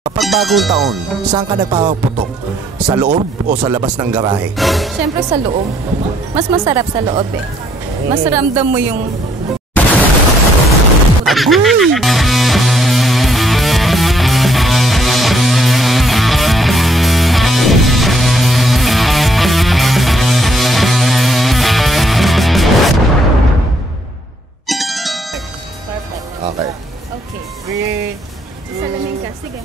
Kapag bagong taon, saan ka nagpapaputok? Sa loob o sa labas ng garahe? Siyempre sa loob. Mas masarap sa loob eh. Mas ramdam mo yung... Agoy! Perfect. Okay. Okay. Salamin ka. Sige.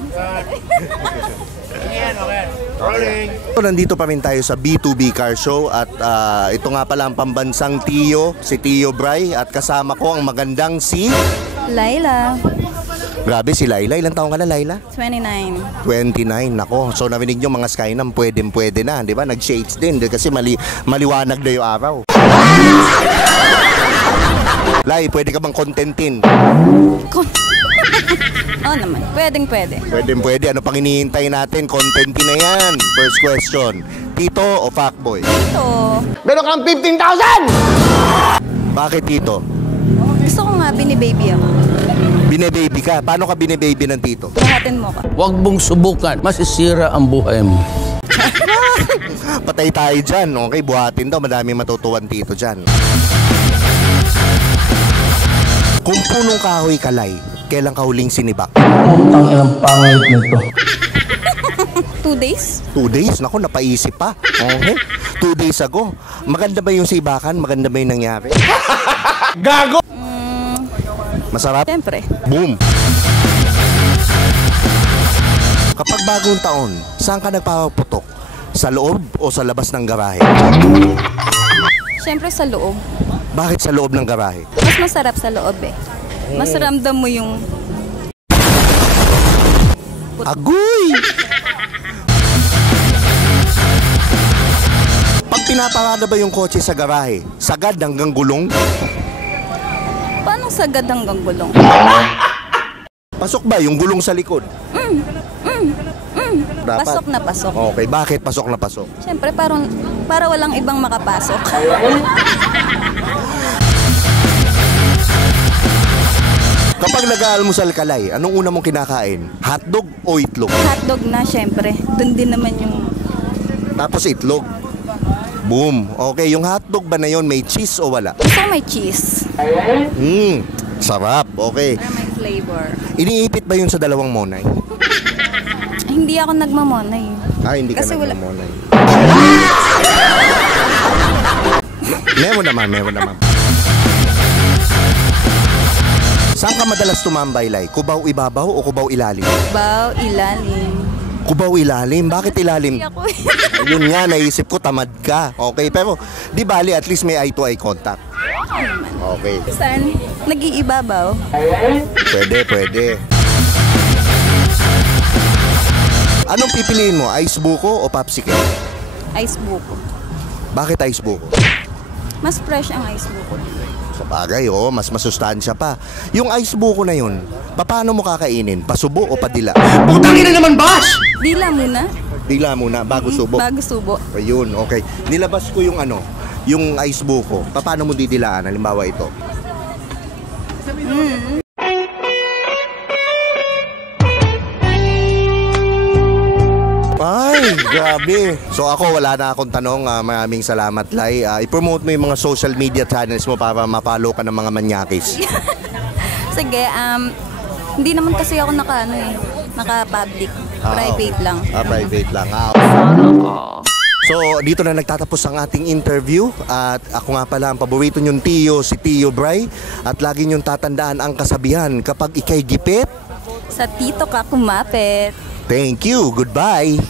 So, nandito pa rin tayo sa B2B Car Show at ito nga pala ang pambansang Tio, si Tio Bray, at kasama ko ang magandang si... Laila. Grabe si Laila. Ilang taong ka na, Laila? 29. 29. Nako. So narinig nyo mga Skynam, pwede na, di ba? Nag-shades din kasi maliwanag na yung araw. Lai, pwede ka bang contentin? Oo naman. Pwede. Pwede. Ano pang hinihintay natin? Contentin na yan. First question. Tito o fuckboy? Ito. Meron kang 15,000! Bakit tito? Gusto ko nga binibaby ako. Bine-baby ka? Paano ka bine-baby ng tito? Lahatin mo ka. Huwag mong subukan. Masisira ang buhay mo. Patay tayo dyan. Okay, buhatin daw. Madami matutuwan tito dyan. Kung punong kahoy kalay, kailan ka huling sinibak? Ang ilang pangit nito. 2 days? 2 days? Naku, napaisip pa. Okay. 2 days ago. Maganda ba yung sibakan? Maganda ba yung nangyari? Gago! Masarap? Siyempre. Boom! Kapag bagong taon, saan ka nagpapaputok? Sa loob o sa labas ng garahe? Siyempre sa loob. Bakit sa loob ng garahe? Mas masarap sa loob eh. Mas ramdam mo yung... Agoy! Pag pinaparada ba yung kotse sa garahe, sagad hanggang gulong? Paano sagad hanggang gulong? Pasok ba yung gulong sa likod? Dapat. Pasok na pasok. Okay, bakit pasok na pasok? Siyempre para walang ibang makapasok. Kapag nag-aalmusal ka, Lai, anong una mong kinakain? Hotdog o itlog? Hotdog na siyempre. Doon din naman yung... Tapos itlog. Boom. Okay, yung hotdog ba na yon may cheese o wala? Gusto ko may cheese. Sarap. Okay. Para may flavor. Iniipit ba yun sa dalawang monay? Hindi ako nagmamonay. Hindi ka Kasi wala. nagmamonay. Meron naman. Saan ka madalas tumambay, Lai? Kubaw ibabaw o kubaw ilalim? Baw, ilalim. Kubaw ilalim? Bakit ilalim? Hindi ako Yun nga, naisip ko, tamad ka. Okay, pero di bali, at least may eye-to-eye contact. Okay. Saan? Nag-iibabaw. Pwede. Anong pipiliin mo? Ice buko o popsicle? Ice buko. Bakit ice buko? Mas fresh ang ice buko. Sa bagay, mas masustansya pa. Yung ice buko na yun, paano mo kakainin? Pasubo o padila? Putang ina naman, Bash! Dila muna. Dila muna, bago subo. Bago subo. Ayun, okay. Nilabas ko yung yung ice buko. Paano mo didilaan? Halimbawa ito. Ay, grabe. So ako, wala na akong tanong. Maraming salamat, Lai. I-promote mo yung mga social media channels mo para mapalo ka ng mga manyakis. Sige, hindi naman kasi ako naka-public. Private lang. Private lang. So, dito na nagtatapos ang ating interview. At ako nga pala, ang paborito nyong Tio, si Tio Bray. At lagi nyong tatandaan ang kasabihan, kapag ikay gipit, Sa tito ka kumapit. thank you. Goodbye.